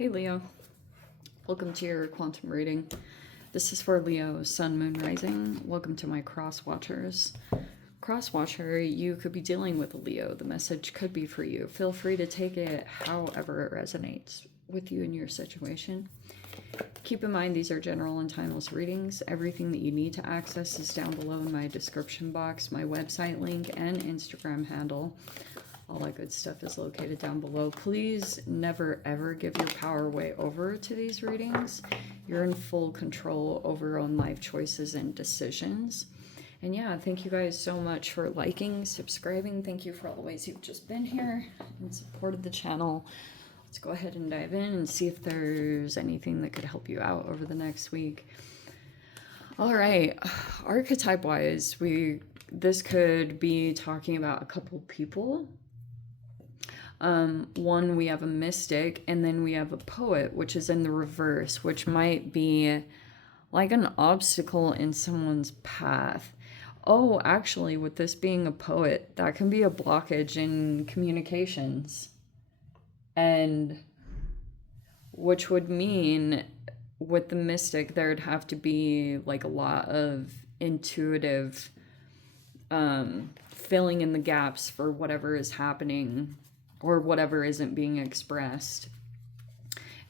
Hey Leo, welcome to your quantum reading. This is for Leo, Sun, Moon, Rising. Welcome to my cross watchers. Cross watcher, you could be dealing with a Leo. The message could be for you. Feel free to take it however it resonates with you in your situation. Keep in mind these are general and timeless readings. Everything that you need to access is down below in my description box, my website link, and Instagram handle. All that good stuff is located down below. Please never ever give your power way over to these readings. You're in full control over your own life choices and decisions. And yeah, thank you guys so much for liking, subscribing. Thank you for all the ways you've just been here and supported the channel. Let's go ahead and dive in and see if there's anything that could help you out over the next week. All right, archetype wise, this could be talking about a couple people. One, we have a mystic, and then we have a poet, which is in the reverse, which might be like an obstacle in someone's path. Oh, actually, with this being a poet, that can be a blockage in communications. And which would mean with the mystic, there'd have to be like a lot of intuitive filling in the gaps for whatever is happening or whatever isn't being expressed.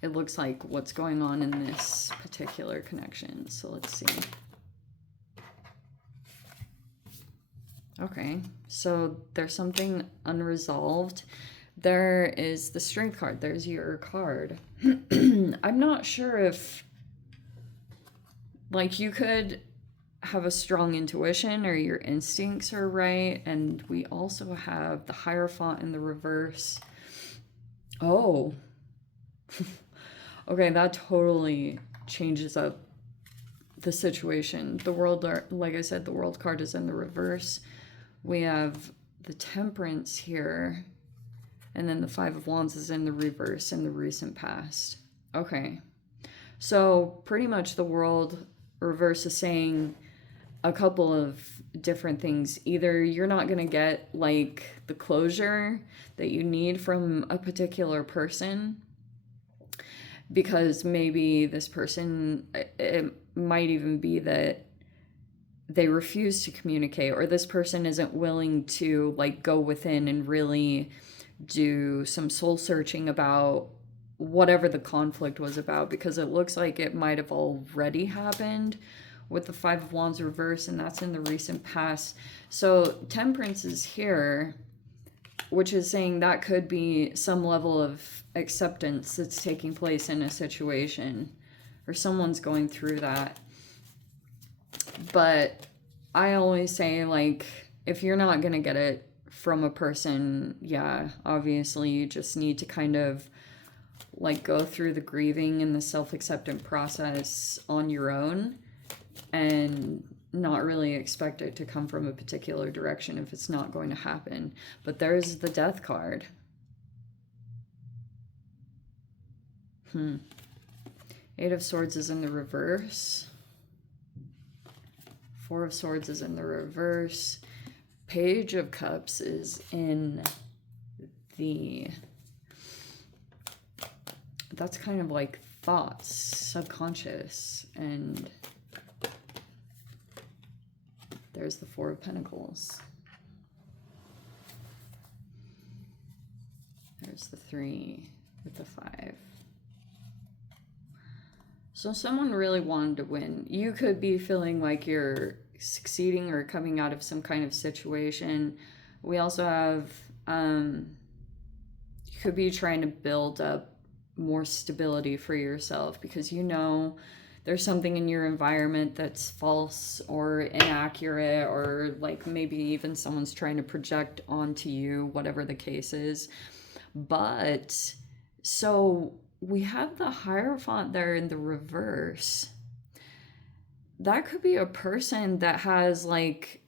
It looks like what's going on in this particular connection. So let's see. Okay, so there's something unresolved. There is the Strength card. There's your card. I'm not sure if, like, you could have a strong intuition or your instincts are right. And we also have the Hierophant in the reverse. Oh. Okay, that totally changes up the situation. The world, like I said, the World card is in the reverse. We have the Temperance here. And then the Five of Wands is in the reverse in the recent past. Okay. So pretty much the World reverse is saying a couple of different things. Either you're not going to get like the closure that you need from a particular person because maybe this person, it might even be that they refuse to communicate, or this person isn't willing to like go within and really do some soul searching about whatever the conflict was about, because it looks like it might have already happened with the Five of Wands reverse, and that's in the recent past. So Temperance is here, which is saying that could be some level of acceptance that's taking place in a situation, or someone's going through that. But I always say, like, if you're not going to get it from a person, yeah, obviously you just need to kind of like go through the grieving and the self-acceptance process on your own and not really expect it to come from a particular direction if it's not going to happen. But there's the Death card. Eight of Swords is in the reverse. Four of Swords is in the reverse. Page of Cups is in the... That's kind of like thoughts, subconscious, and there's the Four of Pentacles. There's the Three with the Five. So someone really wanted to win. You could be feeling like you're succeeding or coming out of some kind of situation. We also have, you could be trying to build up more stability for yourself because you know there's something in your environment that's false or inaccurate, or like maybe even someone's trying to project onto you, whatever the case is. But so we have the Hierophant there in the reverse. That could be a person that has like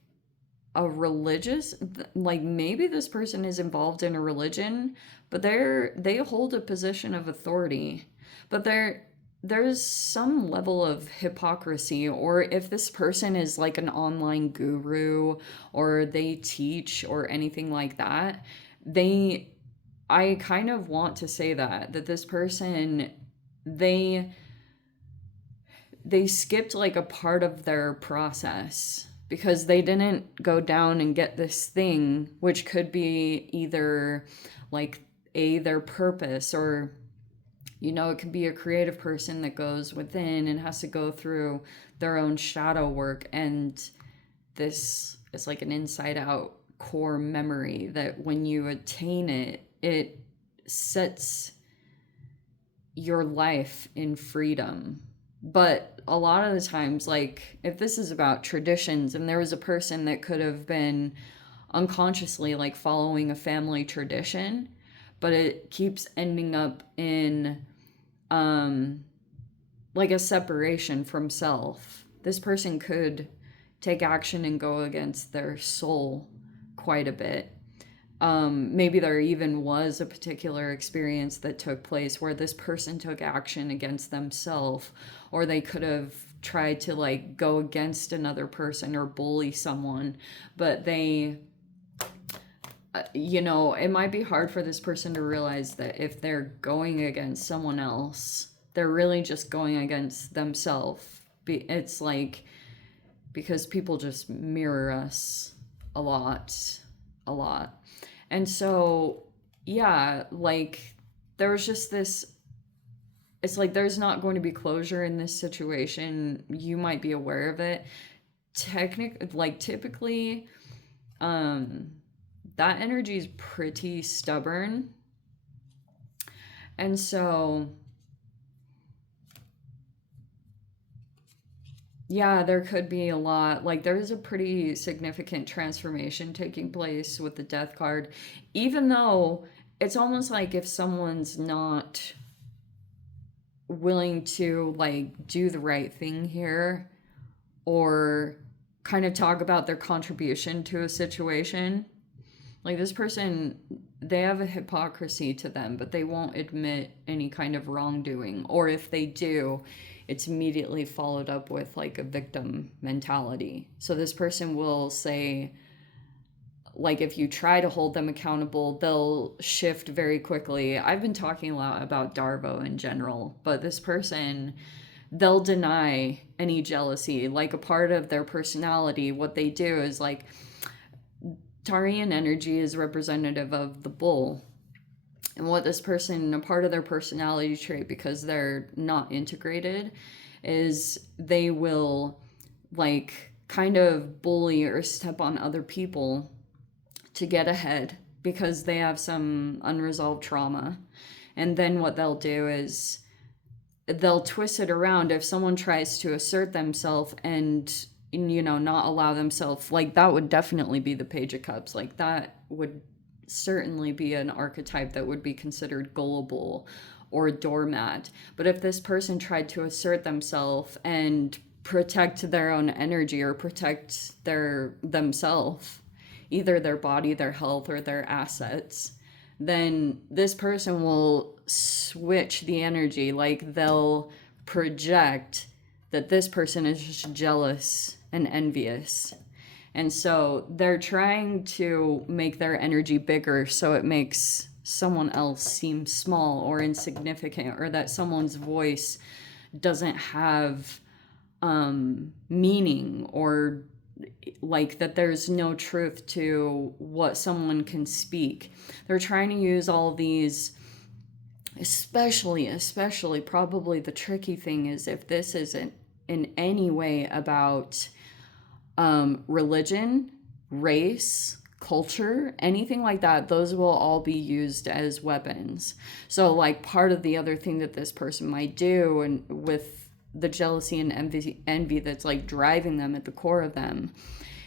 a religious, like maybe this person is involved in a religion, but they hold a position of authority, but there's some level of hypocrisy. Or if this person is like an online guru or they teach or anything like that, they I kind of want to say that this person, they skipped like a part of their process because they didn't go down and get this thing, which could be either like their purpose, or it could be a creative person that goes within and has to go through their own shadow work, and this is like an inside out core memory that when you attain it, it sets your life in freedom. But a lot of the times, like if this is about traditions, and there was a person that could have been unconsciously like following a family tradition, but it keeps ending up in like a separation from self. This person could take action and go against their soul quite a bit. Maybe there even was a particular experience that took place where this person took action against themselves, or they could have tried to like go against another person or bully someone, but they, it might be hard for this person to realize that if they're going against someone else, they're really just going against themselves. It's like, because people just mirror us a lot. And so, yeah, like there was just this, it's like there's not going to be closure in this situation. You might be aware of it. Typically, that energy is pretty stubborn. And so, yeah, there could be a lot. Like, there is a pretty significant transformation taking place with the death card, even though it's almost like if someone's not willing to, like, do the right thing here, or kind of talk about their contribution to a situation. Like, this person, they have a hypocrisy to them, but they won't admit any kind of wrongdoing. Or if they do, it's immediately followed up with like a victim mentality. So this person will say, like, if you try to hold them accountable, they'll shift very quickly. I've been talking a lot about Darvo in general, but this person, they'll deny any jealousy. Like, a part of their personality, what they do is like, Tarian energy is representative of the bull. And what this person, a part of their personality trait, because they're not integrated, is they will like kind of bully or step on other people to get ahead because they have some unresolved trauma. And then what they'll do is they'll twist it around. If someone tries to assert themselves and not allow themselves, like, that would definitely be the Page of Cups. Like, that would certainly be an archetype that would be considered gullible or a doormat. But if this person tried to assert themselves and protect their own energy or protect themselves, either their body, their health, or their assets, then this person will switch the energy. Like, they'll project that this person is just jealous and envious. And so they're trying to make their energy bigger so it makes someone else seem small or insignificant, or that someone's voice doesn't have meaning, or like that there's no truth to what someone can speak. They're trying to use all these, especially probably the tricky thing is if this isn't in any way about religion, race, culture, anything like that, those will all be used as weapons. So like part of the other thing that this person might do, and with the jealousy and envy that's like driving them at the core of them,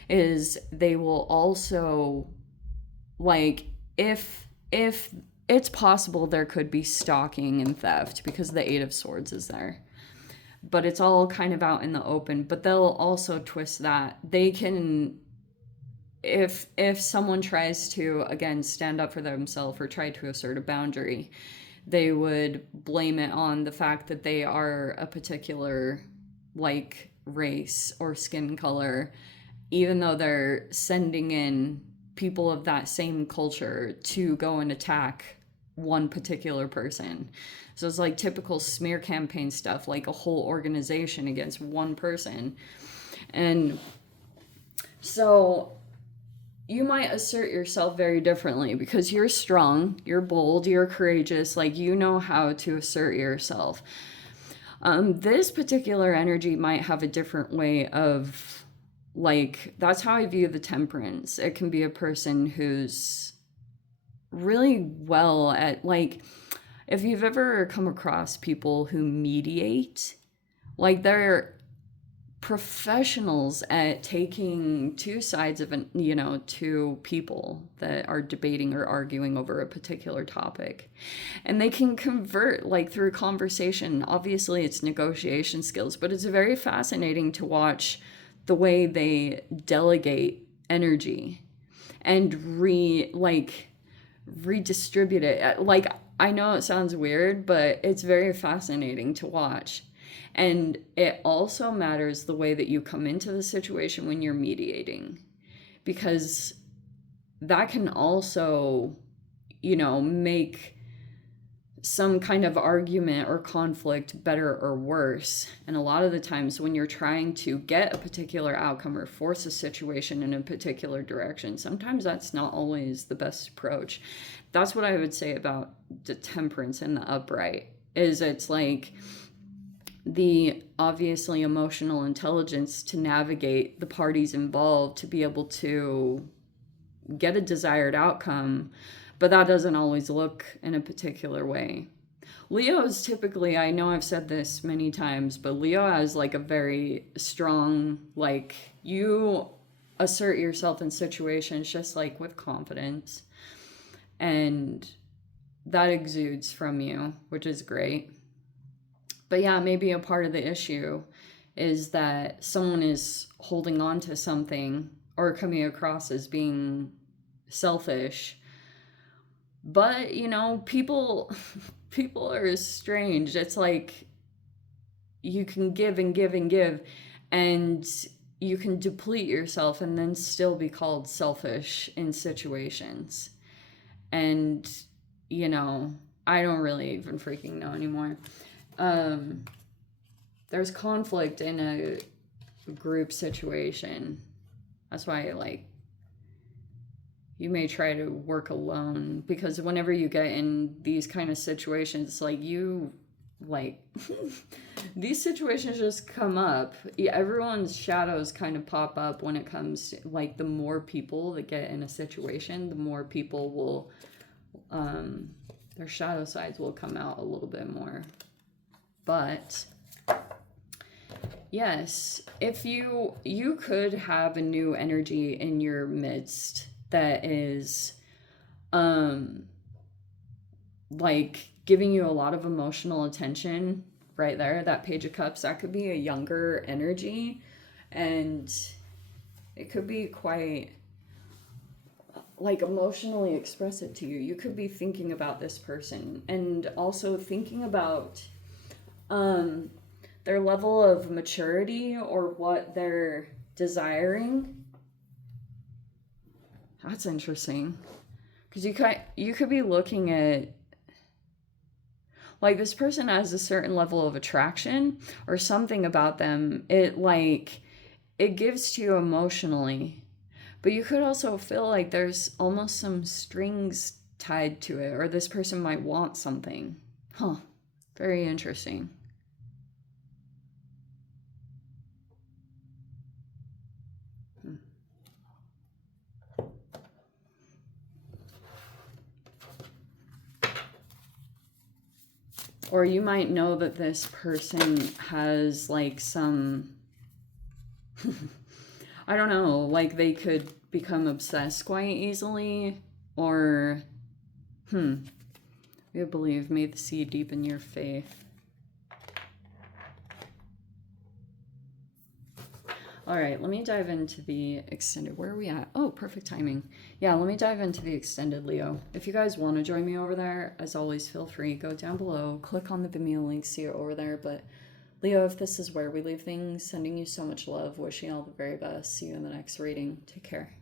is they will also, like, if it's possible, there could be stalking and theft because the Eight of Swords is there. But it's all kind of out in the open. But they'll also twist that. They can, if someone tries to, again, stand up for themselves or try to assert a boundary, they would blame it on the fact that they are a particular, like, race or skin color, even though they're sending in people of that same culture to go and attack one particular person. So it's like typical smear campaign stuff, like a whole organization against one person. And so you might assert yourself very differently because you're strong, you're bold, you're courageous, like you know how to assert yourself. This particular energy might have a different way of, like, that's how I view the temperance. It can be a person who's really well at, like, if you've ever come across people who mediate, like they're professionals at taking two sides of an, two people that are debating or arguing over a particular topic, and they can convert, like, through conversation. Obviously it's negotiation skills, but it's very fascinating to watch the way they delegate energy and redistribute it. Like, I know it sounds weird, but it's very fascinating to watch. And it also matters the way that you come into the situation when you're mediating, because that can also, make some kind of argument or conflict better or worse. And a lot of the times when you're trying to get a particular outcome or force a situation in a particular direction, sometimes that's not always the best approach. That's what I would say about the temperance and the upright, is it's like the obviously emotional intelligence to navigate the parties involved to be able to get a desired outcome, but that doesn't always look in a particular way. Leo is typically, I know I've said this many times, but Leo has like a very strong, like, you assert yourself in situations just like with confidence, and that exudes from you, which is great. But yeah, maybe a part of the issue is that someone is holding on to something or coming across as being selfish. But, people are strange. It's like you can give and give and give, and you can deplete yourself and then still be called selfish in situations. And, I don't really even freaking know anymore. There's conflict in a group situation. That's why, like, you may try to work alone, because whenever you get in these kind of situations, like, these situations just come up. Yeah, everyone's shadows kind of pop up when it comes to, like, the more people that get in a situation, the more people will, their shadow sides will come out a little bit more. But yes, if you could have a new energy in your midst that is like giving you a lot of emotional attention right there, that Page of Cups, that could be a younger energy, and it could be quite, like, emotionally expressive to you. You could be thinking about this person and also thinking about their level of maturity or what they're desiring. That's interesting, because you could be looking at, like, this person has a certain level of attraction or something about them. It gives to you emotionally, but you could also feel like there's almost some strings tied to it, or this person might want something. Very interesting. Or you might know that this person has, like, some, I don't know, like, they could become obsessed quite easily, or, you believe, may the sea deepen your faith. All right, let me dive into the extended. Where are we at? Oh, perfect timing. Yeah, let me dive into the extended Leo. If you guys want to join me over there, as always, feel free. Go down below, click on the Vimeo link, see it over there. But Leo, if this is where we leave things, sending you so much love, wishing you all the very best. See you in the next reading. Take care.